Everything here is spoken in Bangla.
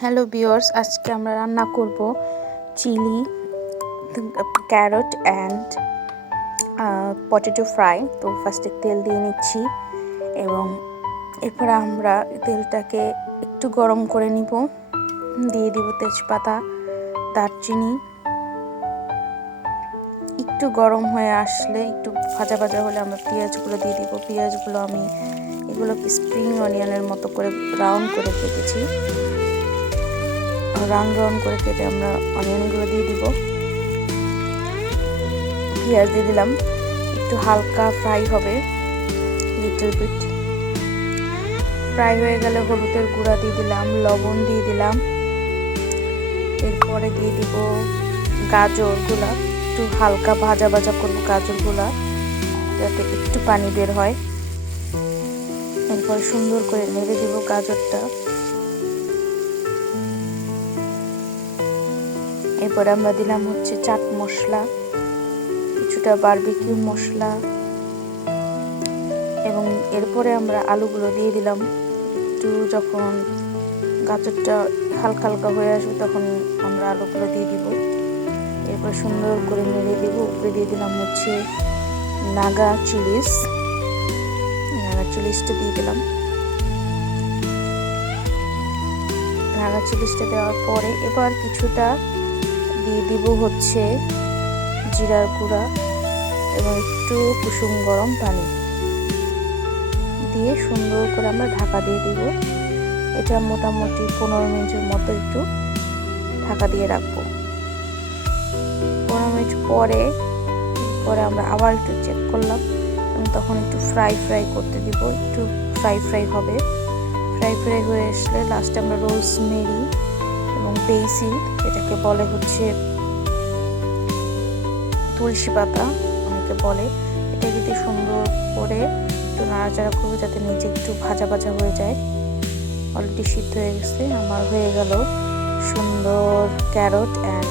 হ্যালো ভিউয়ার্স, আজকে আমরা রান্না করব chilli, carrot and potato fry. তো ফার্স্টে তেল দিয়ে নিচ্ছি এবং এরপর আমরা তেলটাকে একটু গরম করে নিব। দিয়ে দিব তেজপাতা, দারচিনি। একটু গরম হয়ে আসলে, একটু ভাজা ভাজা হলে আমরা পেঁয়াজগুলো দিয়ে দিব। পেঁয়াজগুলো আমি এগুলোকে স্প্রিং অনিয়নের মতো করে রাউন্ড করে কেটেছি। রাউন্ড করে কেটে আমরা অনিয়নগুলো দিয়ে দিব। পেঁয়াজ দিয়ে দিলাম, একটু হালকা ফ্রাই হবে, লিটল বিট ফ্রাই হয়ে গেলে হলুদের গুঁড়া দিয়ে দিলাম, লবণ দিয়ে দিলাম। এরপরে দিয়ে দিব গাজরগুলা, একটু হালকা ভাজা ভাজা করবো গাজরগুলা যাতে একটু পানি বের হয়। এরপর সুন্দর করে নেড়ে দিব গাজরটা। এরপরে আমরা দিলাম হচ্ছে চাট মশলা, কিছুটা বারবিকিউ মশলা এবং এরপরে আমরা আলুগুলো দিয়ে দিলাম। একটু যখন গাজরটা হালকা হালকা হয়ে আসবে তখন আমরা আলুগুলো দিয়ে দিব। এরপর সুন্দর করে নেড়ে দিব। উপরে দিয়ে দিলাম হচ্ছে নাগা চিলিসটা দিয়ে দিলাম। নাগা চিলিসটা দেওয়ার পরে এবার কিছুটা দিয়ে দিব হচ্ছে জিরার গুঁড়া এবং একটু কুসুম গরম পানি দিয়ে সুন্দর করে আমরা ঢাকা দিয়ে দিব। এটা মোটামুটি 15 মিনিটের মতো একটু ঢাকা দিয়ে রাখবো। 15 মিনিট পরে আমরা আবার একটু চেক করলাম এবং তখন একটু ফ্রাই করতে দিব। একটু ফ্রাই হবে। ফ্রাই হয়ে আসলে লাস্টে আমরা রোজমেরি এবং বেসিল, এটাকে বলে হচ্ছে তুলসী পাতা অনেকে বলে, এটাকে দিয়ে সুন্দর করে একটু নাড়াচাড়া করবো যাতে নিচে একটু ভাজা ভাজা হয়ে যায়। অলরেডি সিদ্ধ হয়ে গেছে। আমার হয়ে গেল সুন্দর ক্যারট অ্যান্ড